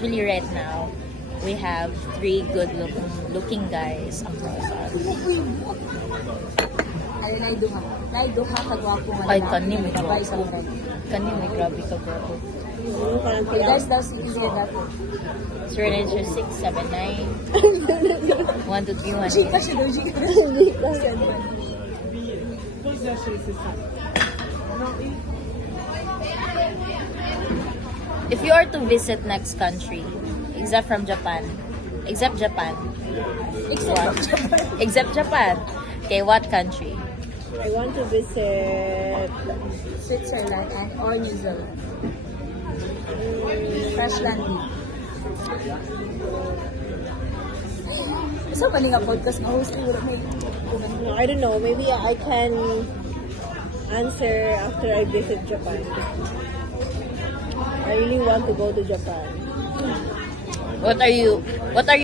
usually right now, we have 3 good-looking guys across us. Ay, duha kagwapo nga Ay, lalaki. kani may Babae sa gwapo. friend. Kani may grabe ka gwapo. Okay, guys, daw si Izzy dati. Signature 679. 1, 2, 3, 1. Chika siya daw, chika. If you are to visit next country, except Japan. Except Except Japan. Okay, what country? I want to visit Switzerland and or New Zealand. Crash landing. So, mali nga podcast na host wala may no, I don't know, maybe I can answer after I visit Japan. I really want to go to Japan. What are you